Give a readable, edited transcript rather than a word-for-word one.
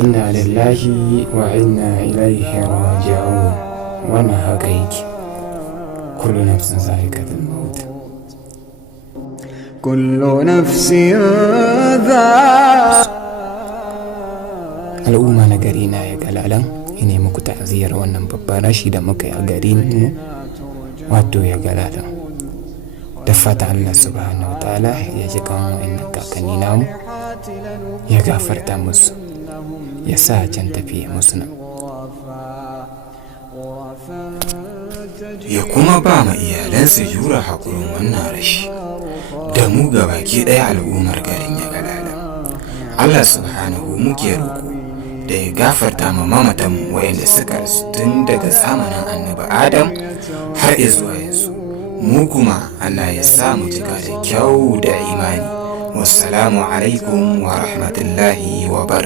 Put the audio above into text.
inna lillahi wa inna ilaihi raji'un. Wannan haka yake, kullu nafsin za'iqatul maut. Kullu nafsin Al'umma na gari na ya galalan, ina muku ta'aziyar wannan babban rashi da muka yi a garin mu, wato ya galalan. Da fata Allah subhanahu wa ta'ala ya ji kan wa'annan kakanni namu, ya gafarta musu, ya sa can tafiye musu nan, ya kuma ba ma iyalansa jura haƙurin wannan rashi, da mu gabaki ɗaya al'ummar garin ya galala. Allah subhanahu muke roƙo da ya gafarta ma mamatan wayanda suka rasu tun daga zamanin annabi Adam har zuwa yanzu. Mu kuma Allah ya sa mu cika da kyau da imani. Wassalamu alaikum wa rahmatullahi wa barakatuh.